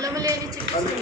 బలము లేని చికిత్స